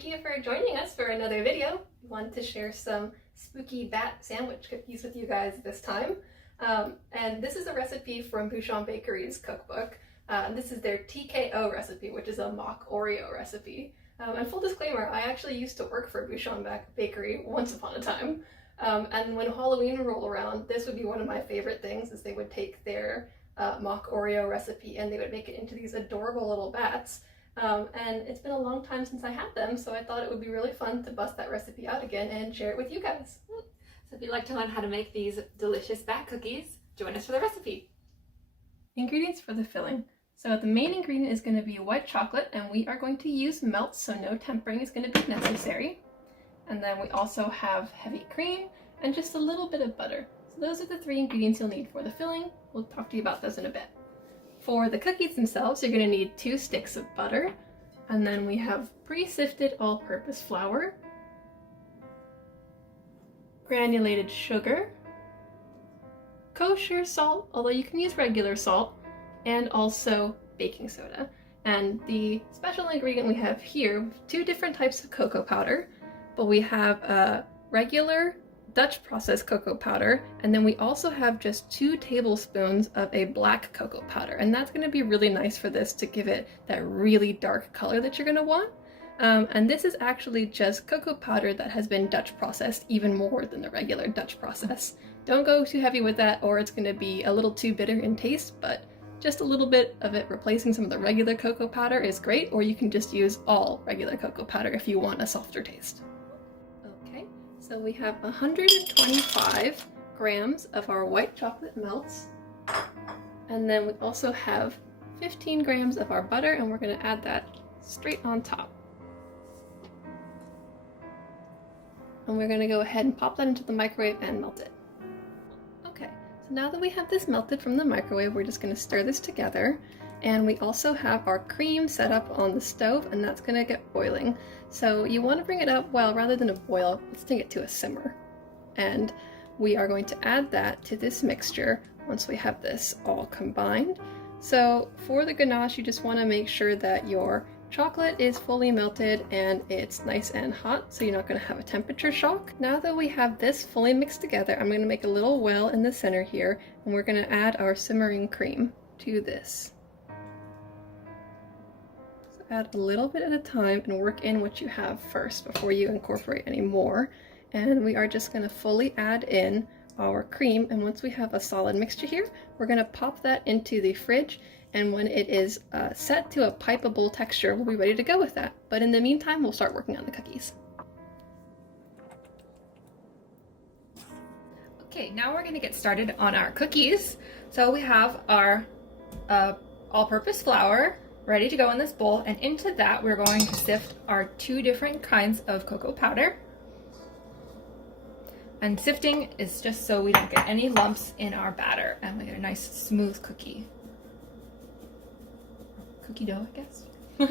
thank you for joining us for another video. We wanted to share some spooky bat sandwich cookies with you guys this time. And this is a recipe from Bouchon Bakery's cookbook. This is their TKO recipe, which is a mock-oreo recipe. And full disclaimer, I actually used to work for Bouchon Bakery once upon a time. And when Halloween would roll around, this would be one of my favorite things, is they would take their mock-oreo recipe and they would make it into these adorable little bats. And it's been a long time since I had them, so I thought it would be really fun to bust that recipe out again and share it with you guys. So if you'd like to learn how to make these delicious bat cookies, join us for the recipe. Ingredients for the filling. So the main ingredient is going to be white chocolate, and we are going to use melt, so no tempering is going to be necessary. And then we also have heavy cream and just a little bit of butter. So those are the three ingredients you'll need for the filling. We'll talk to you about those in a bit. For the cookies themselves, you're going to need 2 sticks of butter, and then we have pre-sifted all-purpose flour, granulated sugar, kosher salt, although you can use regular salt, and also baking soda. And the special ingredient we have here, 2 different types of cocoa powder, but we have a regular Dutch processed cocoa powder, and then we also have just 2 tablespoons of a black cocoa powder, and that's going to be really nice for this to give it that really dark color that you're going to want. And this is actually just cocoa powder that has been Dutch processed even more than the regular Dutch process. Don't go too heavy with that, or it's going to be a little too bitter in taste, but just a little bit of it replacing some of the regular cocoa powder is great, or you can just use all regular cocoa powder if you want a softer taste. So we have 125 grams of our white chocolate melts, and then we also have 15 grams of our butter, and we're going to add that straight on top. And we're going to go ahead and pop that into the microwave and melt it. Okay, so now that we have this melted from the microwave, we're just going to stir this together. And we also have our cream set up on the stove, and that's going to get boiling. So you want to bring it up, well, rather than a boil, let's take it to a simmer. And we are going to add that to this mixture once we have this all combined. So for the ganache, you just want to make sure that your chocolate is fully melted and it's nice and hot, so you're not going to have a temperature shock. Now that we have this fully mixed together, I'm going to make a little well in the center here, and we're going to add our simmering cream to this. Add a little bit at a time and work in what you have first before you incorporate any more. And we are just going to fully add in our cream, and once we have a solid mixture here, we're going to pop that into the fridge, and when it is set to a pipeable texture, we'll be ready to go with that. But in the meantime, we'll start working on the cookies. Okay, now we're going to get started on our cookies. So we have our all-purpose flour ready to go in this bowl, and into that we're going to sift our 2 different kinds of cocoa powder. And sifting is just so we don't get any lumps in our batter and we get a nice smooth cookie dough, I guess. And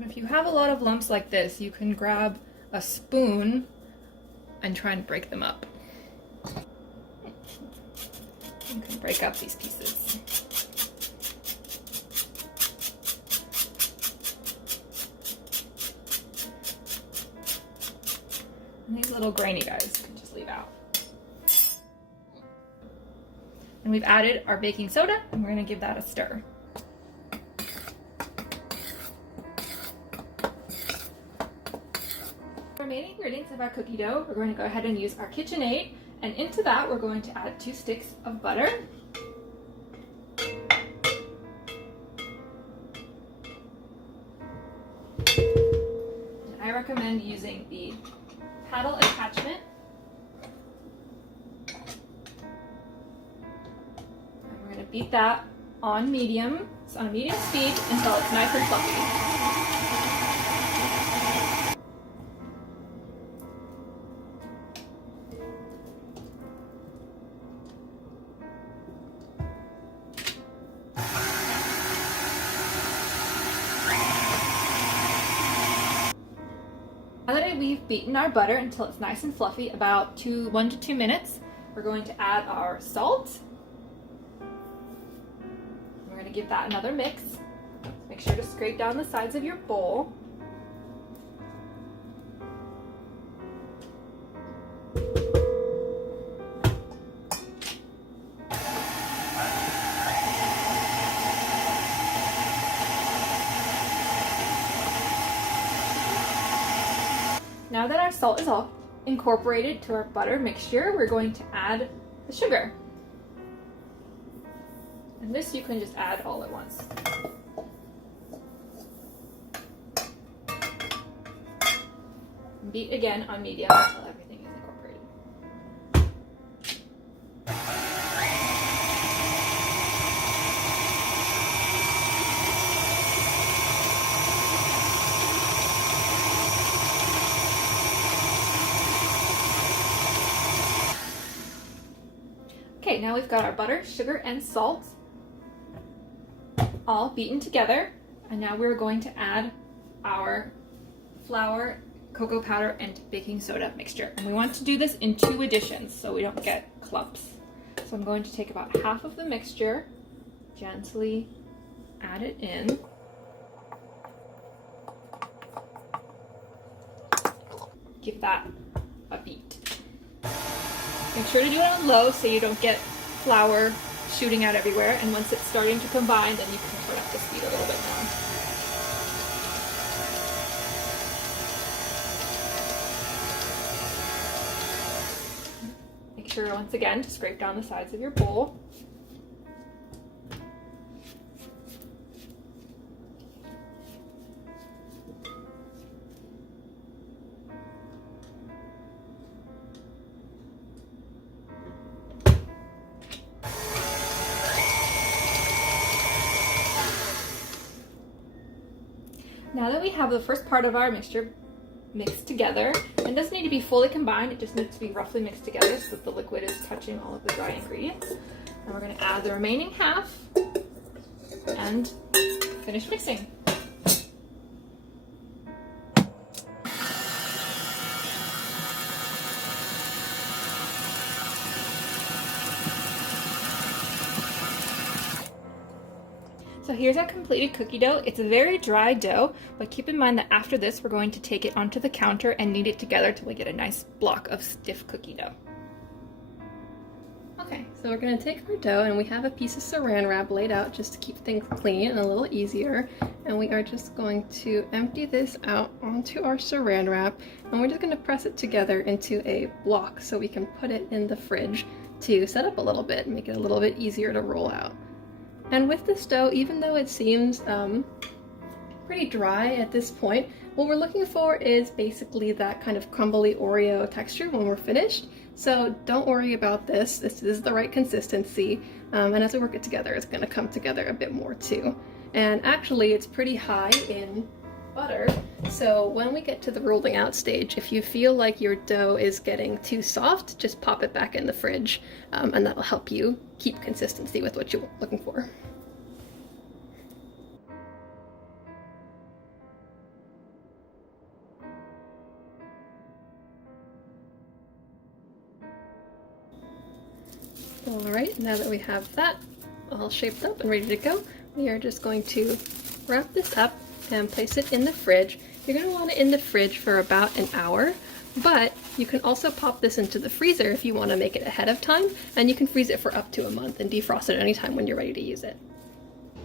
if you have a lot of lumps like this, you can grab a spoon and try and break them up. You can break up these pieces. And these little grainy guys you can just leave out. And we've added our baking soda, and we're going to give that a stir. For remaining ingredients of our cookie dough, we're going to go ahead and use our KitchenAid. And into that, we're going to add 2 sticks of butter. And I recommend using the paddle attachment. And we're going to beat that on a medium speed until it's nice and fluffy. Now that we've beaten our butter until it's nice and fluffy, about 1 to 2 minutes, we're going to add our salt. give that another mix. Make sure to scrape down the sides of your bowl. Now that our salt is all incorporated to our butter mixture, we're going to add the sugar. And this you can just add all at once. Beat again on medium until everything is incorporated. Okay, now we've got our butter, sugar, and salt all beaten together. And now we're going to add our flour, cocoa powder, and baking soda mixture. And we want to do this in 2 additions so we don't get clumps. So I'm going to take about half of the mixture, gently add it in. Give that a beat. Make sure to do it on low so you don't get flour shooting out everywhere. And once it's starting to combine, then you can turn up the speed a little bit more. Make sure once again to scrape down the sides of your bowl. Now that we have the first part of our mixture mixed together, and it doesn't need to be fully combined, it just needs to be roughly mixed together so that the liquid is touching all of the dry ingredients. And we're going to add the remaining half and finish mixing. So here's our completed cookie dough. It's a very dry dough, but keep in mind that after this, we're going to take it onto the counter and knead it together till we get a nice block of stiff cookie dough. Okay, so we're going to take our dough, and we have a piece of saran wrap laid out just to keep things clean and a little easier. And we are just going to empty this out onto our saran wrap, and we're just going to press it together into a block so we can put it in the fridge to set up a little bit and make it a little bit easier to roll out. And with this dough, even though it seems pretty dry at this point, what we're looking for is basically that kind of crumbly Oreo texture when we're finished. So don't worry about this. This is the right consistency. And as we work it together, it's going to come together a bit more too. And actually, it's pretty high in butter. So when we get to the rolling out stage, if you feel like your dough is getting too soft, just pop it back in the fridge, and that'll help you keep consistency with what you're looking for. Alright, now that we have that all shaped up and ready to go, we are just going to wrap this up and place it in the fridge. You're going to want it in the fridge for about an hour, but you can also pop this into the freezer if you want to make it ahead of time, and you can freeze it for up to a month and defrost it anytime when you're ready to use it.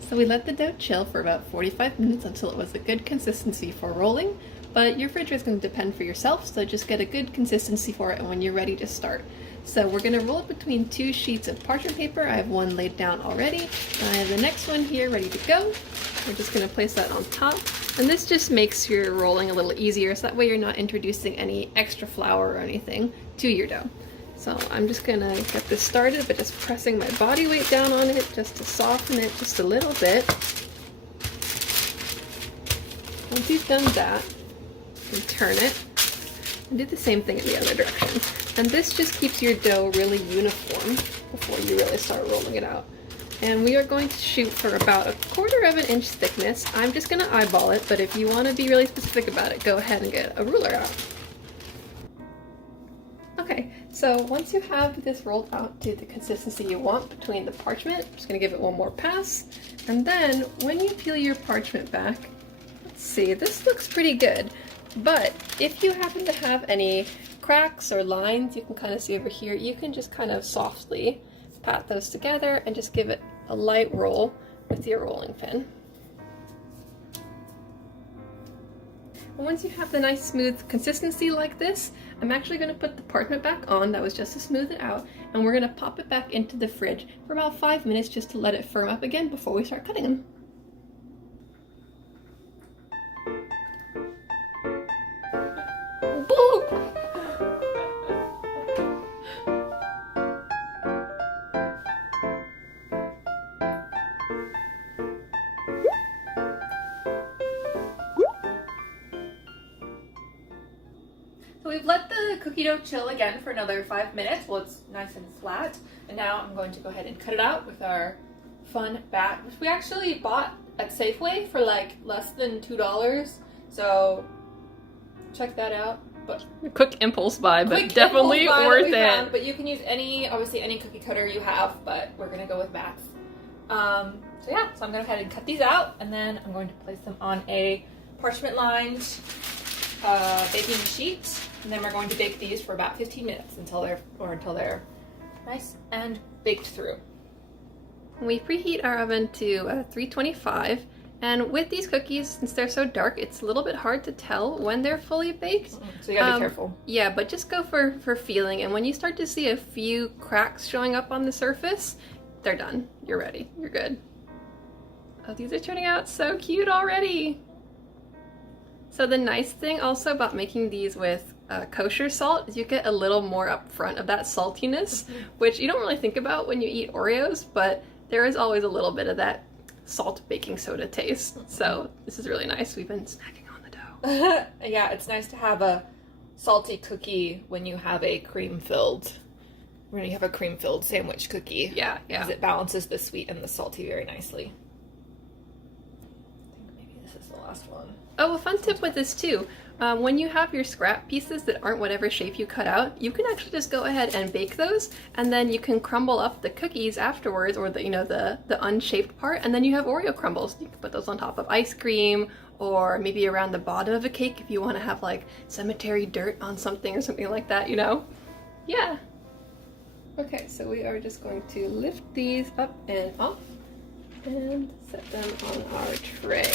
So we let the dough chill for about 45 minutes until it was a good consistency for rolling, but your fridge is going to depend for yourself, so just get a good consistency for it when you're ready to start. So we're going to roll it between 2 sheets of parchment paper. I have one laid down already, and I have the next one here ready to go. We're just going to place that on top, and this just makes your rolling a little easier, so that way you're not introducing any extra flour or anything to your dough. So I'm just going to get this started by just pressing my body weight down on it just to soften it just a little bit. Once you've done that, you can turn it and do the same thing in the other direction. And this just keeps your dough really uniform before you really start rolling it out. And we are going to shoot for about 1/4 inch thickness. I'm just going to eyeball it, but if you want to be really specific about it, go ahead and get a ruler out. Okay, So once you have this rolled out to the consistency you want between the parchment, I'm just gonna give it one more pass. And then when you peel your parchment back, let's see, this looks pretty good. But if you happen to have any cracks or lines, you can kind of see over here, you can just kind of softly pat those together and just give it a light roll with your rolling pin. Once you have the nice smooth consistency like this, I'm actually going to put the parchment back on, that was just to smooth it out, and we're going to pop it back into the fridge for about 5 minutes just to let it firm up again before we start cutting them. So we've let the cookie dough chill again for another 5 minutes while it's nice and flat. And now I'm going to go ahead and cut it out with our fun bat, which we actually bought at Safeway for like less than $2. So check that out. But quick impulse buy, but definitely worth it. But you can use obviously any cookie cutter you have, but we're gonna go with bats. So yeah, so I'm gonna go ahead and cut these out, and then I'm going to place them on a parchment-lined baking sheet, and then we're going to bake these for about 15 minutes until they're nice and baked through. We preheat our oven to 325, and with these cookies, since they're so dark, it's a little bit hard to tell when they're fully baked. So you gotta be careful. Yeah, but just go for feeling, and when you start to see a few cracks showing up on the surface, they're done. You're ready. You're good. Oh, these are turning out so cute already. So the nice thing also about making these with kosher salt is you get a little more up front of that saltiness, which you don't really think about when you eat Oreos, but there is always a little bit of that salt baking soda taste. So this is really nice. We've been snacking on the dough. Yeah, it's nice to have a salty cookie when you have a cream-filled sandwich cookie. Yeah. Because it balances the sweet and the salty very nicely. I think maybe this is the last one. Oh, a fun tip with this too. When you have your scrap pieces that aren't whatever shape you cut out, you can actually just go ahead and bake those, and then you can crumble up the cookies afterwards, or the unshaped part, and then you have Oreo crumbles. You can put those on top of ice cream, or maybe around the bottom of a cake if you want to have like cemetery dirt on something or something like that, you know? Yeah. Okay, so we are just going to lift these up and off and set them on our tray.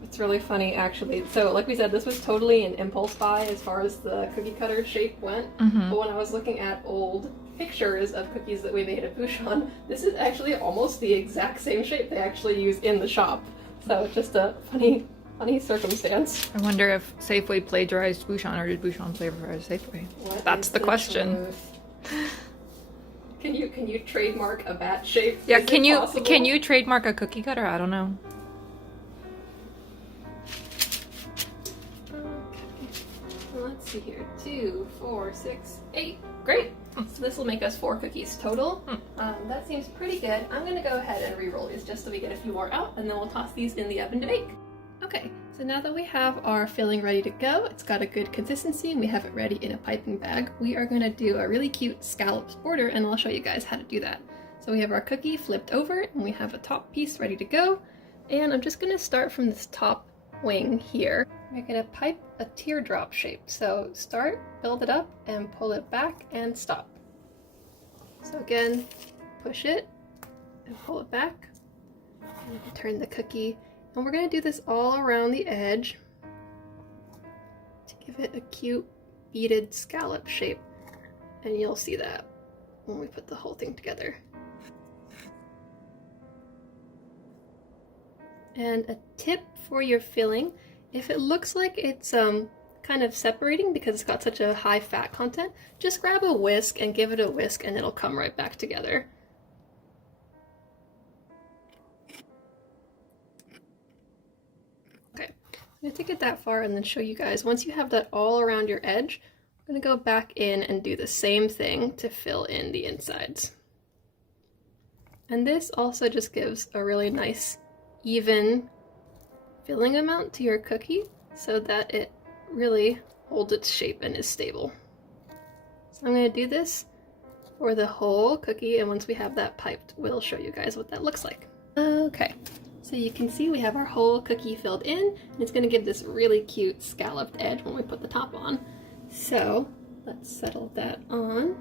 It's really funny, actually. So, like we said, this was totally an impulse buy as far as the cookie cutter shape went. Mm-hmm. But when I was looking at old pictures of cookies that we made at Bouchon, this is actually almost the exact same shape they actually use in the shop. So, just a funny circumstance. I wonder if Safeway plagiarized Bouchon, or did Bouchon plagiarize Safeway? That's the question. Can you trademark a bat shape? Yeah, can you trademark a cookie cutter? I don't know. Let's see here, 2, 4, 6, 8. Great. So this will make us 4 cookies total. That seems pretty good. I'm gonna go ahead and re-roll these just so we get a few more out, and then we'll toss these in the oven to bake. Okay, so now that we have our filling ready to go, it's got a good consistency and we have it ready in a piping bag, we are gonna do a really cute scallops border, and I'll show you guys how to do that. So we have our cookie flipped over and we have a top piece ready to go, and I'm just gonna start from this top wing here. We're gonna pipe a teardrop shape. So start, build it up, and pull it back and stop. So again, push it and pull it back. And turn the cookie. And we're gonna do this all around the edge to give it a cute beaded scallop shape. And you'll see that when we put the whole thing together. And a tip for your filling, if it looks like it's kind of separating because it's got such a high fat content, just grab a whisk and give it a whisk and it'll come right back together. I'm gonna take it that far and then show you guys. Once you have that all around your edge, I'm gonna go back in and do the same thing to fill in the insides. And this also just gives a really nice, even filling amount to your cookie so that it really holds its shape and is stable. So I'm gonna do this for the whole cookie, and once we have that piped, we'll show you guys what that looks like. Okay, so you can see we have our whole cookie filled in, and it's gonna give this really cute scalloped edge when we put the top on. So let's settle that on.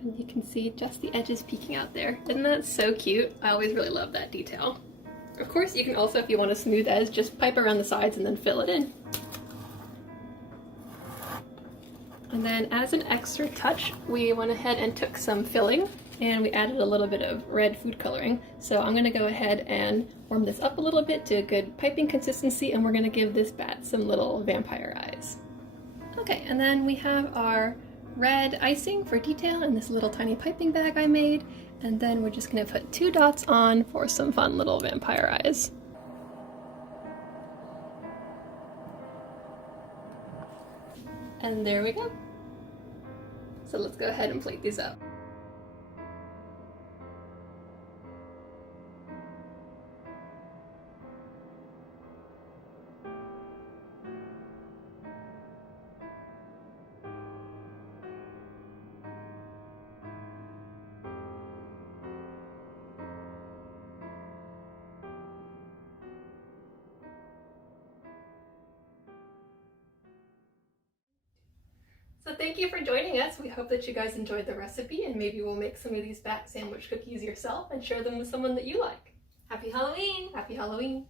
And you can see just the edges peeking out there. Isn't that so cute? I always really love that detail. Of course, you can also, if you want a smooth edge, just pipe around the sides and then fill it in. And then as an extra touch, we went ahead and took some filling and we added a little bit of red food coloring. So I'm gonna go ahead and warm this up a little bit to a good piping consistency, and we're gonna give this bat some little vampire eyes. Okay, and then we have our red icing for detail in this little tiny piping bag I made, and then we're just gonna put 2 dots on for some fun little vampire eyes. And there we go. So let's go ahead and plate these up. So thank you for joining us. We hope that you guys enjoyed the recipe, and maybe we'll make some of these bat sandwich cookies yourself and share them with someone that you like. Happy Halloween! Happy Halloween!